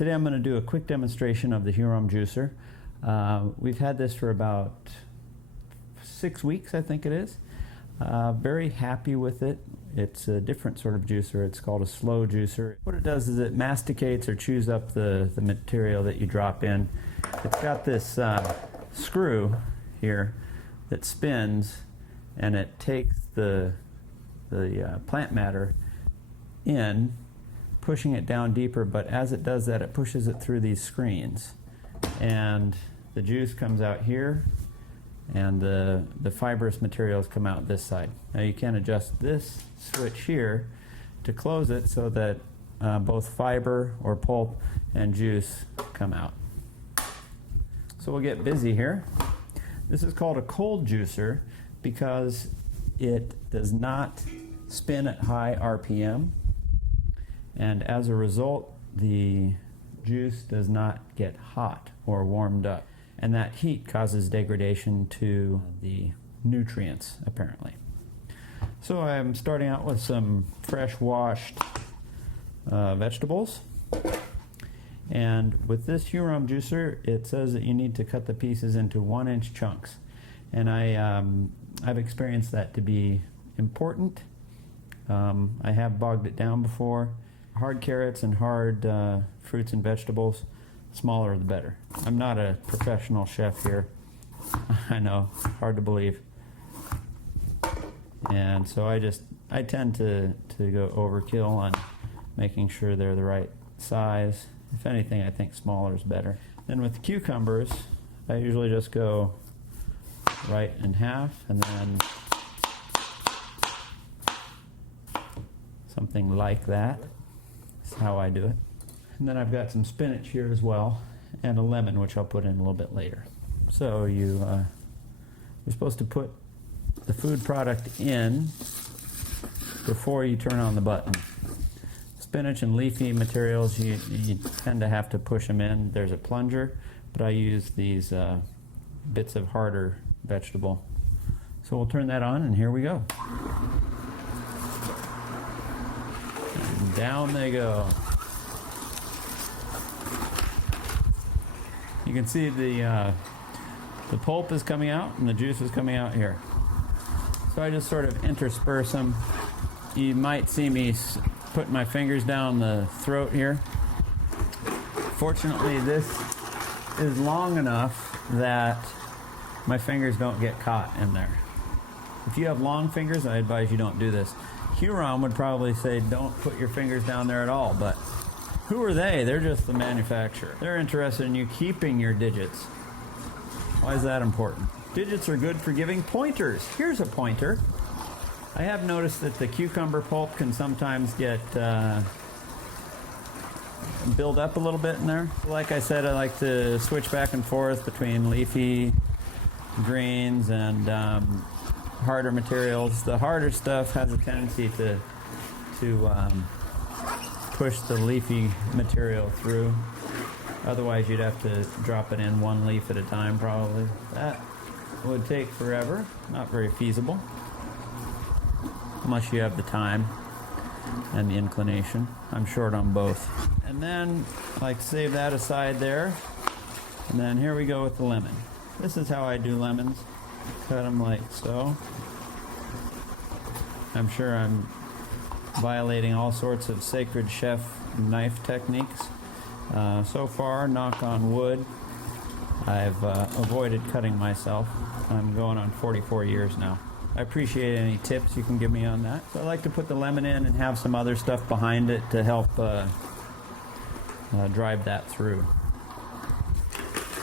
Today I'm going to do a quick demonstration of the Hurom juicer. We've had this for about 6 weeks, I think it is. Very happy with it. It's a different sort of juicer. It's called a slow juicer. What it does is it masticates or chews up the material that you drop in. It's got this screw here that spins, and it takes the plant matter in, pushing it down deeper, but as it does that, it pushes it through these screens, and the juice comes out here, and the fibrous materials come out this side. Now you can adjust this switch here to close it so that both fiber or pulp and juice come out. So we'll get busy here. This is called a cold juicer because it does not spin at high RPM, and as a result the juice does not get hot or warmed up, and that heat causes degradation to the nutrients apparently. So I'm starting out with some fresh washed vegetables, and with this Hurom juicer it says that you need to cut the pieces into 1-inch chunks, and I've experienced that to be important. I have bogged it down before. Hard carrots and hard fruits and vegetables, smaller the better. I'm not a professional chef here. I know, hard to believe. And so I tend to go overkill on making sure they're the right size. If anything, I think smaller is better. Then with cucumbers, I usually just go right in half, and then something like that. That's how I do it. And then I've got some spinach here as well, and a lemon, which I'll put in a little bit later. So you're supposed to put the food product in before you turn on the button. Spinach and leafy materials, you tend to have to push them in. There's a plunger, but I use these bits of harder vegetable. So we'll turn that on, and here we go. And down they go. You can see the pulp is coming out and the juice is coming out here. So I just sort of intersperse them. You might see me put my fingers down the throat here. Fortunately, this is long enough that my fingers don't get caught in there. If you have long fingers, I advise you don't do this. Hurom would probably say don't put your fingers down there at all, but who are they? They're just the manufacturer. They're interested in you keeping your digits. Why is that important? Digits are good for giving pointers. Here's a pointer. I have noticed that the cucumber pulp can sometimes get build up a little bit in there. Like I said, I like to switch back and forth between leafy greens and harder materials. The harder stuff has a tendency to push the leafy material through. Otherwise you'd have to drop it in one leaf at a time probably. That would take forever, not very feasible, unless you have the time and the inclination. I'm short on both. And then I like to save that aside there. And then here we go with the lemon. This is how I do lemons. Cut them like so. I'm sure I'm violating all sorts of sacred chef knife techniques. So far, knock on wood, I've avoided cutting myself. I'm going on 44 years now. I appreciate any tips you can give me on that. So I like to put the lemon in and have some other stuff behind it to help drive that through.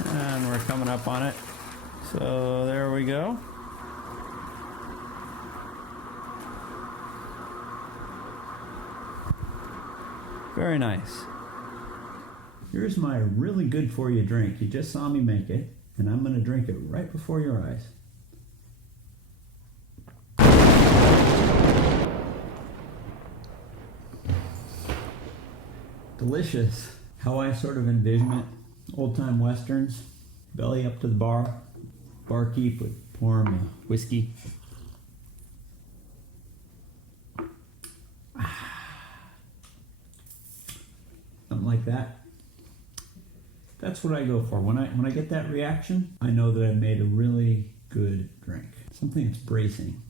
And we're coming up on it. So there we go. Very nice. Here's my really good for you drink. You just saw me make it, and I'm going to drink it right before your eyes. Delicious. How I sort of envision it. Old-time westerns, belly up to the bar, barkeep would pour me whiskey. Something like that. That's what I go for. When I get that reaction, I know that I've made a really good drink. Something that's bracing.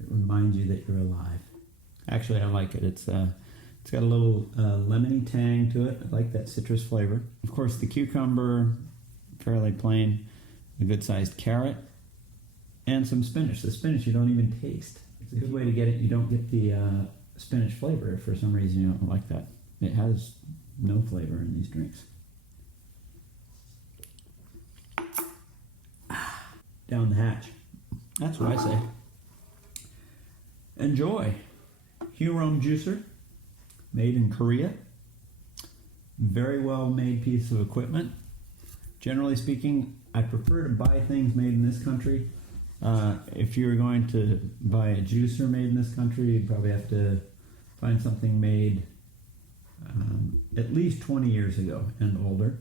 It reminds you that you're alive. Actually, I like it. It's got a little lemony tang to it. I like that citrus flavor. Of course, the cucumber, fairly plain. A good-sized carrot, and some spinach. The spinach you don't even taste. It's a good way to get it. You don't get the spinach flavor if for some reason you don't like that. It has no flavor in these drinks. Down the hatch. That's what I say. Enjoy. Hurom juicer, made in Korea. Very well made piece of equipment. Generally speaking, I prefer to buy things made in this country. If you're going to buy a juicer made in this country, you'd probably have to find something made at least 20 years ago and older.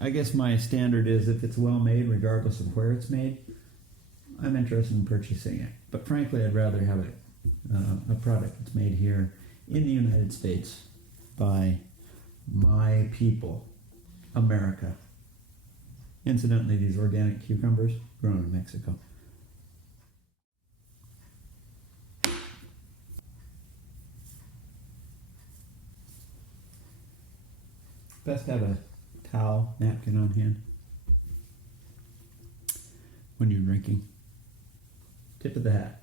I guess my standard is if it's well made, regardless of where it's made, I'm interested in purchasing it. But frankly, I'd rather have a product that's made here in the United States by my people, America. Incidentally, these organic cucumbers grown in Mexico. Best to have a towel, napkin on hand when you're drinking. Tip of the hat.